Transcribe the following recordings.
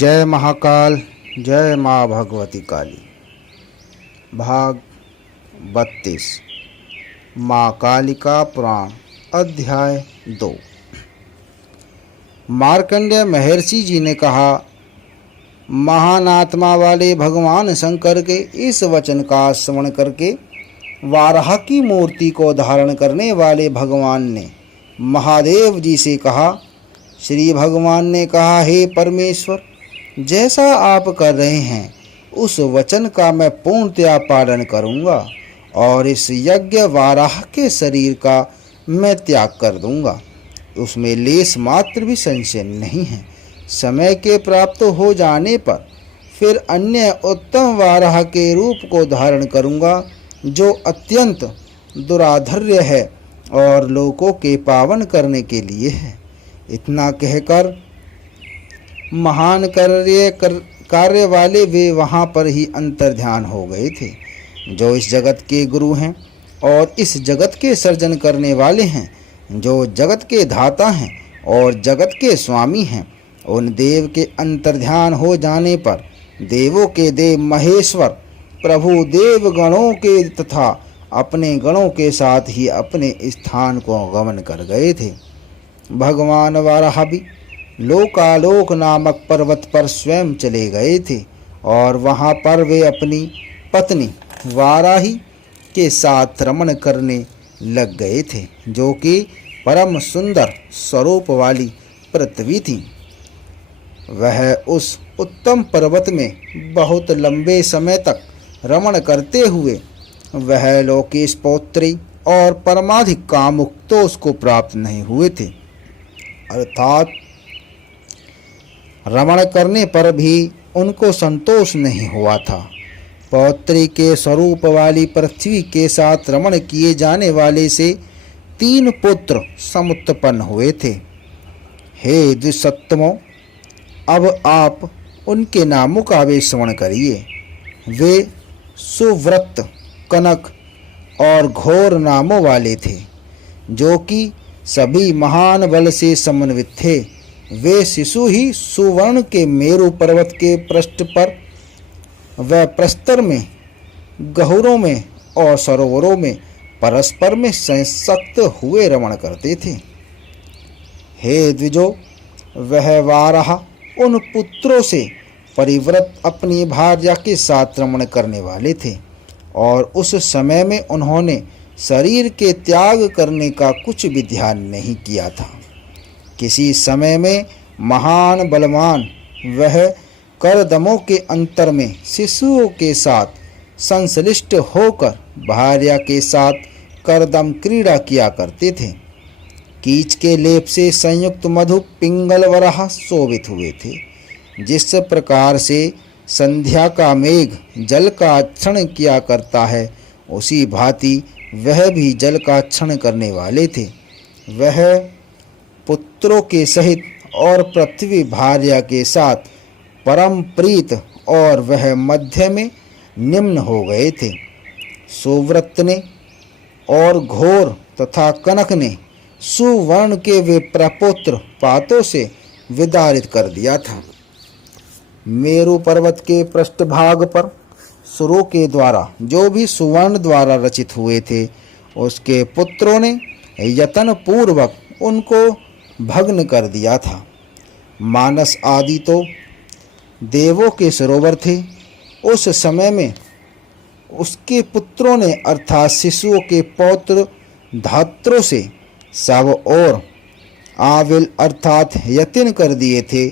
जय महाकाल, जय माँ भगवती काली। भाग 32 माँ कालिका पुराण अध्याय 2। मार्कंडेय महर्षि जी ने कहा, महान आत्मा वाले भगवान शंकर के इस वचन का श्रवण करके वाराह की मूर्ति को धारण करने वाले भगवान ने महादेव जी से कहा। श्री भगवान ने कहा, हे परमेश्वर, जैसा आप कर रहे हैं उस वचन का मैं पूर्णतया पालन करूंगा और इस यज्ञ वाराह के शरीर का मैं त्याग कर दूंगा। उसमें लेस मात्र भी संशय नहीं है। समय के प्राप्त हो जाने पर फिर अन्य उत्तम वाराह के रूप को धारण करूंगा जो अत्यंत दुराधर्य है और लोगों के पावन करने के लिए है। इतना कहकर महान कार्य वाले वे वहाँ पर ही अंतर्ध्यान हो गए थे। जो इस जगत के गुरु हैं और इस जगत के सर्जन करने वाले हैं, जो जगत के धाता हैं और जगत के स्वामी हैं, उन देव के अंतर्ध्यान हो जाने पर देवों के देव महेश्वर प्रभु देव गणों के तथा अपने गणों के साथ ही अपने स्थान को गमन कर गए थे। भगवान वाराह भी लोकालोक नामक पर्वत पर स्वयं चले गए थे और वहाँ पर वे अपनी पत्नी वाराही के साथ रमण करने लग गए थे, जो कि परम सुंदर स्वरूप वाली पृथ्वी थी। वह उस उत्तम पर्वत में बहुत लंबे समय तक रमण करते हुए वह लोकेश पौत्री और परमाधिक कामुक्तोष को प्राप्त नहीं हुए थे, अर्थात रमण करने पर भी उनको संतोष नहीं हुआ था। पौत्री के स्वरूप वाली पृथ्वी के साथ रमण किए जाने वाले से 3 पुत्र समुत्पन्न हुए थे। हे द्विसत्तमों, अब आप उनके नामों का वे श्रवण करिए। वे सुव्रत, कनक और घोर नामों वाले थे, जो कि सभी महान बल से समन्वित थे। वे शिशु ही सुवर्ण के मेरु पर्वत के पृष्ठ पर व प्रस्तर में, गहुरों में और सरोवरों में परस्पर में संसक्त हुए रमण करते थे। हे द्विजो, वह वाराह उन पुत्रों से परिव्रत अपनी भार्या के साथ रमण करने वाले थे और उस समय में उन्होंने शरीर के त्याग करने का कुछ भी ध्यान नहीं किया था। किसी समय में महान बलवान वह करदमों के अंतर में शिशुओं के साथ संश्लिष्ट होकर भार्या के साथ करदम क्रीड़ा किया करते थे। कीच के लेप से संयुक्त मधु पिंगल वराह शोभित हुए थे। जिस प्रकार से संध्या का मेघ जल का क्षण किया करता है, उसी भांति वह भी जल का क्षण करने वाले थे। वह पुत्रों के सहित और पृथ्वी भार्या के साथ परम प्रीत और वह मध्य में निम्न हो गए थे। सुव्रत ने और घोर तथा कनक ने सुवर्ण के वे प्रपुत्र पातों से विदारित कर दिया था। मेरु पर्वत के पृष्ठभाग पर सुरों के द्वारा जो भी सुवर्ण द्वारा रचित हुए थे, उसके पुत्रों ने यत्न पूर्वक उनको भग्न कर दिया था। मानस आदि तो देवों के सरोवर थे। उस समय में उसके पुत्रों ने अर्थात शिशुओं के पौत्र धात्रों से सब और आविल अर्थात यत्न कर दिए थे।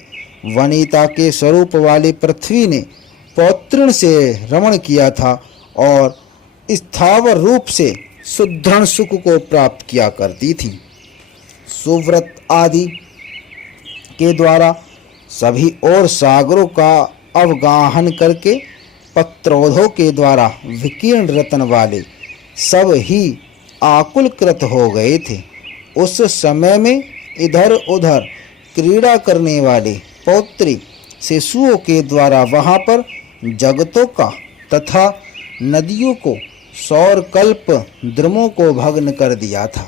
वनिता के स्वरूप वाली पृथ्वी ने पौत्रण से रमण किया था और स्थावर रूप से सुदृढ़ सुख को प्राप्त किया करती थी। सुव्रत आदि के द्वारा सभी और सागरों का अवगाहन करके पत्रोधों के द्वारा विकीर्ण रतन वाले सब ही आकुलकृत हो गए थे। उस समय में इधर उधर क्रीड़ा करने वाले पौत्री शिशुओं के द्वारा वहाँ पर जगतों का तथा नदियों को सौरकल्प द्रुमों को भग्न कर दिया था।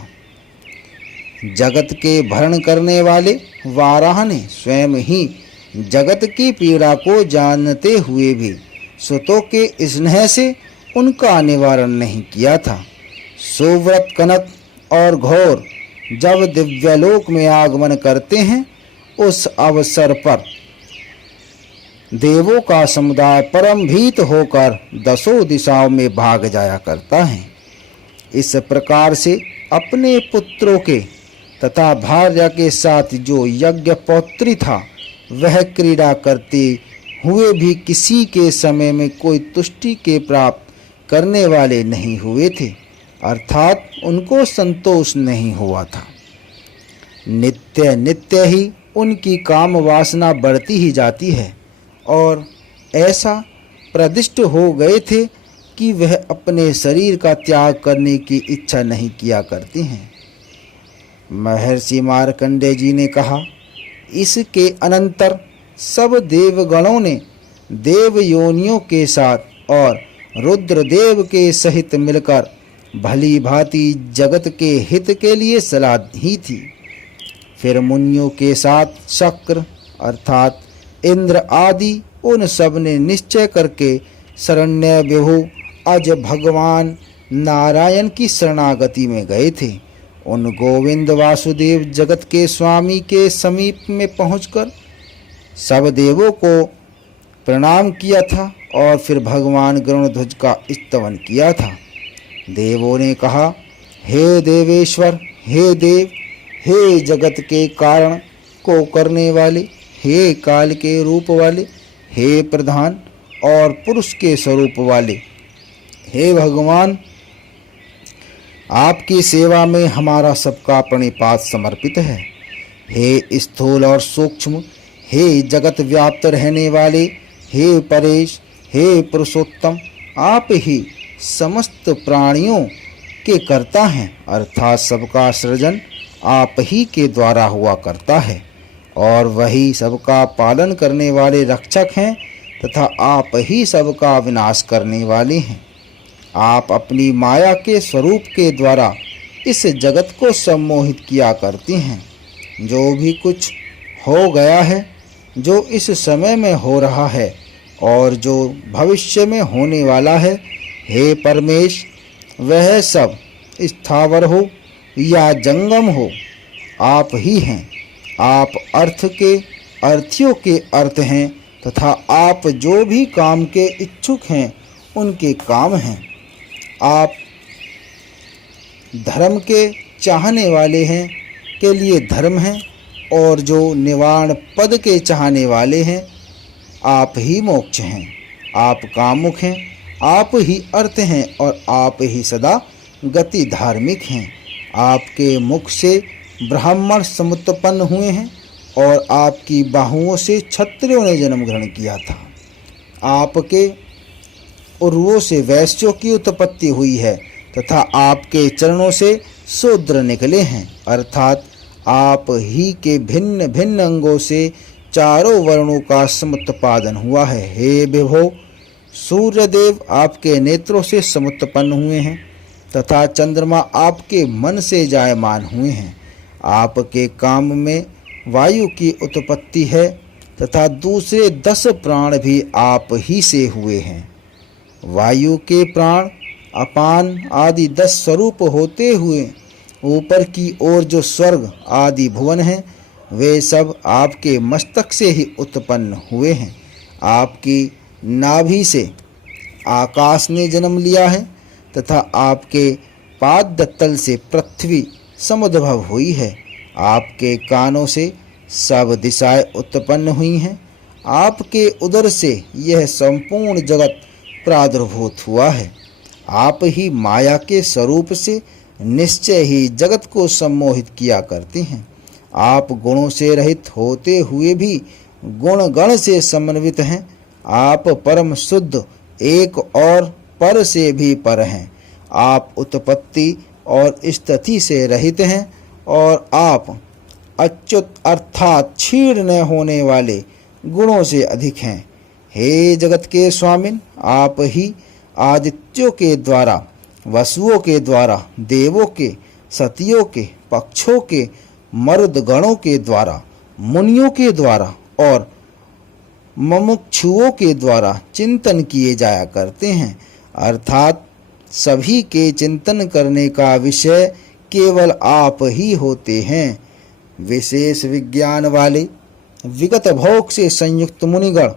जगत के भरण करने वाले वाराह ने स्वयं ही जगत की पीड़ा को जानते हुए भी सुतों के स्नेह से उनका निवारण नहीं किया था। सुव्रत कनक और घोर जब दिव्यलोक में आगमन करते हैं, उस अवसर पर देवों का समुदाय परम भीत होकर दसों दिशाओं में भाग जाया करता है। इस प्रकार से अपने पुत्रों के तथा भार्या के साथ जो यज्ञ पौत्री था, वह क्रीड़ा करते हुए भी किसी के समय में कोई तुष्टि के प्राप्त करने वाले नहीं हुए थे, अर्थात उनको संतोष नहीं हुआ था। नित्य नित्य ही उनकी काम वासना बढ़ती ही जाती है और ऐसा प्रदिष्ट हो गए थे कि वह अपने शरीर का त्याग करने की इच्छा नहीं किया करती हैं। महर्षि मार्कंडेय जी ने कहा, इसके अनंतर सब देवगणों ने देव योनियों के साथ और रुद्रदेव के सहित मिलकर भली भांति जगत के हित के लिए सलाह दी थी। फिर मुनियों के साथ शक्र अर्थात इंद्र आदि उन सब ने निश्चय करके शरण्य विभु अज भगवान नारायण की शरणागति में गए थे। उन गोविंद वासुदेव जगत के स्वामी के समीप में पहुंचकर सब देवों को प्रणाम किया था और फिर भगवान गरुड़ध्वज का स्तवन किया था। देवों ने कहा, हे देवेश्वर, हे देव, हे जगत के कारण को करने वाले, हे काल के रूप वाले, हे प्रधान और पुरुष के स्वरूप वाले, हे भगवान, आपकी सेवा में हमारा सबका प्रणिपात समर्पित है। हे स्थूल और सूक्ष्म, हे जगत व्याप्त रहने वाले, हे परेश, हे पुरुषोत्तम, आप ही समस्त प्राणियों के कर्ता हैं, अर्थात सबका सृजन आप ही के द्वारा हुआ करता है और वही सबका पालन करने वाले रक्षक हैं तथा आप ही सबका विनाश करने वाले हैं। आप अपनी माया के स्वरूप के द्वारा इस जगत को सम्मोहित किया करती हैं। जो भी कुछ हो गया है, जो इस समय में हो रहा है और जो भविष्य में होने वाला है, हे परमेश, वह सब स्थावर हो या जंगम हो, आप ही हैं। आप अर्थ के अर्थियों के अर्थ हैं तथा आप जो भी काम के इच्छुक हैं उनके काम हैं। आप धर्म के चाहने वाले हैं के लिए धर्म हैं और जो निवारण पद के चाहने वाले हैं, आप ही मोक्ष हैं। आप कामुक हैं, आप ही अर्थ हैं और आप ही सदा गति धार्मिक हैं। आपके मुख से ब्राह्मण समुत्पन्न हुए हैं और आपकी बाहुओं से क्षत्रियों ने जन्म ग्रहण किया था। आपके उर्वों से वैश्यों की उत्पत्ति हुई है तथा आपके चरणों से शूद्र निकले हैं, अर्थात आप ही के भिन्न भिन्न अंगों से चारों वर्णों का समुत्पादन हुआ है। हे विभो, सूर्यदेव आपके नेत्रों से समुत्पन्न हुए हैं तथा चंद्रमा आपके मन से जायमान हुए हैं। आपके काम में वायु की उत्पत्ति है तथा दूसरे 10 प्राण भी आप ही से हुए हैं। वायु के प्राण अपान आदि 10 स्वरूप होते हुए ऊपर की ओर जो स्वर्ग आदि भुवन हैं, वे सब आपके मस्तक से ही उत्पन्न हुए हैं। आपकी नाभि से आकाश ने जन्म लिया है तथा आपके पाद तल से पृथ्वी समुद्भव हुई है। आपके कानों से सब दिशाएं उत्पन्न हुई हैं। आपके उदर से यह संपूर्ण जगत प्रादुर्भूत हुआ है। आप ही माया के स्वरूप से निश्चय ही जगत को सम्मोहित किया करते हैं। आप गुणों से रहित होते हुए भी गुण गण से समन्वित हैं। आप परम शुद्ध एक और पर से भी पर हैं। आप उत्पत्ति और स्थिति से रहित हैं और आप अच्युत अर्थात क्षीण न होने वाले गुणों से अधिक हैं। हे जगत के स्वामिन, आप ही आदित्यों के द्वारा, वसुओं के द्वारा, देवों के, सतियों के, पक्षों के, मर्द गणों के द्वारा, मुनियों के द्वारा और मुमुक्षुओं के द्वारा चिंतन किए जाया करते हैं, अर्थात सभी के चिंतन करने का विषय केवल आप ही होते हैं। विशेष विज्ञान वाले विगत भोग से संयुक्त मुनिगण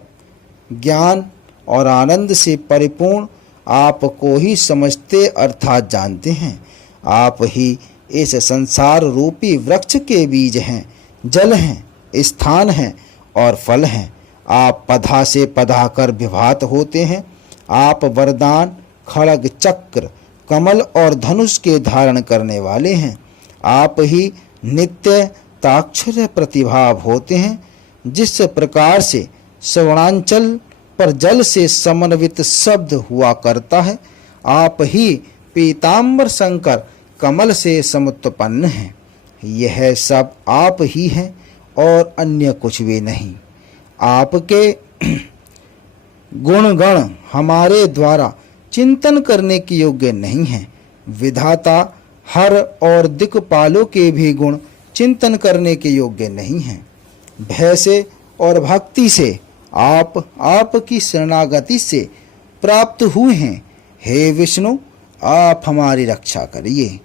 ज्ञान और आनंद से परिपूर्ण आपको ही समझते अर्थात जानते हैं। आप ही इस संसार रूपी वृक्ष के बीज हैं, जल हैं, स्थान हैं और फल हैं। आप पधा से पधा कर विभात होते हैं। आप वरदान, खड़ग, चक्र, कमल और धनुष के धारण करने वाले हैं। आप ही नित्य ताक्षर प्रतिभाव होते हैं। जिस प्रकार से श्रवणांचल पर जल से समन्वित शब्द हुआ करता है, आप ही पीताम्बर शंकर कमल से समुत्पन्न हैं। यह सब आप ही हैं और अन्य कुछ भी नहीं। आपके गुण गण हमारे द्वारा चिंतन करने के योग्य नहीं है। विधाता हर और दिक्पालों के भी गुण चिंतन करने के योग्य नहीं हैं। भय से और भक्ति से आपकी शरणागति से प्राप्त हुए हैं। हे विष्णु, आप हमारी रक्षा करिए।